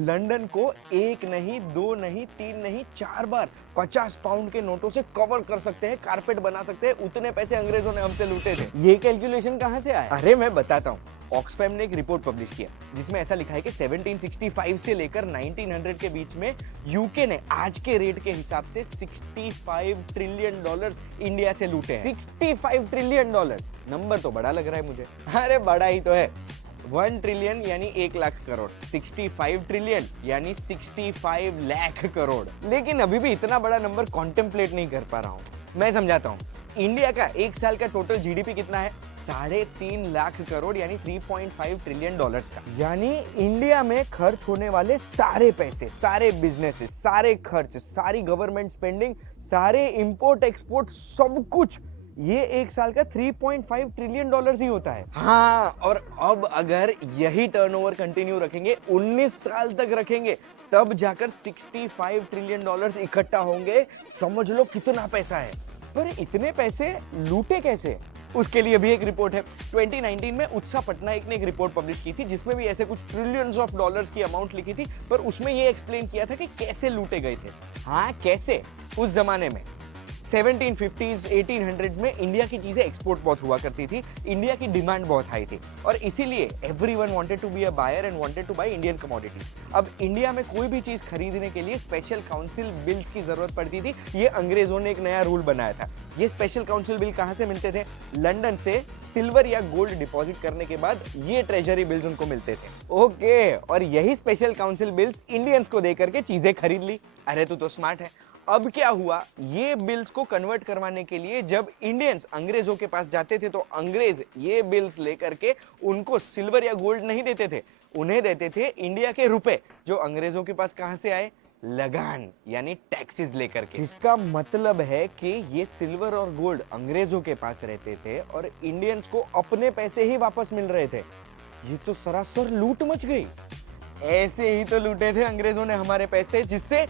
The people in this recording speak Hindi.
लंदन को एक नहीं, दो नहीं, तीन नहीं, 4 बार 50 पाउंड के नोटों से कवर कर सकते हैं, कारपेट बना सकते हैं। उतने पैसे अंग्रेजों ने हमसे लूटे थे। ये कैलकुलेशन कहाँ से आया? अरे मैं बताता हूँ। ऑक्सफैम ने एक रिपोर्ट पब्लिश किया जिसमें ऐसा लिखा है कि 1765 से लेकर 1900 के बीच में यूके ने आज के रेट के हिसाब से $65 ट्रिलियन इंडिया से लूटे हैं। $65 ट्रिलियन। नंबर तो बड़ा लग रहा है मुझे। अरे बड़ा ही तो है। 1 ट्रिलियन यानी 1 लाख करोड़, 65 ट्रिलियन यानी 65 लाख करोड़। लेकिन अभी भी इतना बड़ा नंबर कॉन्टेम्पलेट नहीं कर पा रहा हूँ। मैं समझाता हूँ। इंडिया का एक साल का टोटल जीडीपी कितना है? 3.5 लाख करोड़ यानी 3.5 ट्रिलियन डॉलर्स का। यानी इंडिया में खर्च होने वाले सारे पैसे, सारे बिजनेसेस, सारे खर्च, सारी गवर्नमेंट स्पेंडिंग, सारे इंपोर्ट एक्सपोर्ट, सब कुछ ये एक साल का 3.5 ट्रिलियन डॉलर्स ही होता है। हाँ, और अब अगर यही टर्नओवर कंटिन्यू रखेंगे, 19 साल तक रखेंगे, तब जाकर 65 ट्रिलियन डॉलर्स इकट्ठा होंगे। समझ लो कितना पैसा है। पर इतने पैसे लूटे कैसे? उसके लिए भी एक रिपोर्ट है। 2019 में उत्साह पटनायक ने एक रिपोर्ट पब्लिश की थी जिसमें भी ऐसे कुछ ट्रिलियंस ऑफ डॉलर्स की अमाउंट लिखी थी, पर उसमें ये एक्सप्लेन किया था कि कैसे लूटे गए थे। हाँ, कैसे? उस जमाने में 1750s 1800s में इंडिया की चीजें एक्सपोर्ट बहुत हुआ करती थी, इंडिया की डिमांड बहुत हाई थी और इसीलिए everyone wanted to be a buyer and wanted to buy Indian commodities. अब इंडिया में कोई भी चीज खरीदने के लिए स्पेशल काउंसिल बिल्स की जरूरत पड़ती थी। ये अंग्रेजों ने एक नया रूल बनाया था। ये स्पेशल काउंसिल बिल कहां से मिलते थे? लंदन से सिल्वर या गोल्ड डिपॉजिट करने के बाद ये ट्रेजरी बिल्स उनको मिलते थे। ओके, और यही स्पेशल काउंसिल बिल्स इंडियंस को देकर के चीजें खरीद ली। अरे तू तो स्मार्ट है। अब क्या हुआ, ये बिल्स को कन्वर्ट करवाने के लिए जब इंडियंस अंग्रेजों के पास जाते थे तो अंग्रेज ये बिल्स लेकर के उनको सिल्वर या गोल्ड नहीं देते थे, उन्हें देते थे इंडिया के रुपए, जो अंग्रेजों के पास कहां से आए? लगान यानी टैक्सेस लेकर के। इसका मतलब है कि ये सिल्वर और गोल्ड अंग्रेजों के पास रहते थे और इंडियंस को अपने पैसे ही वापस मिल रहे थे। ये तो सरासर लूट मच गई। ऐसे ही तो लूटे थे अंग्रेजों ने हमारे पैसे, जिससे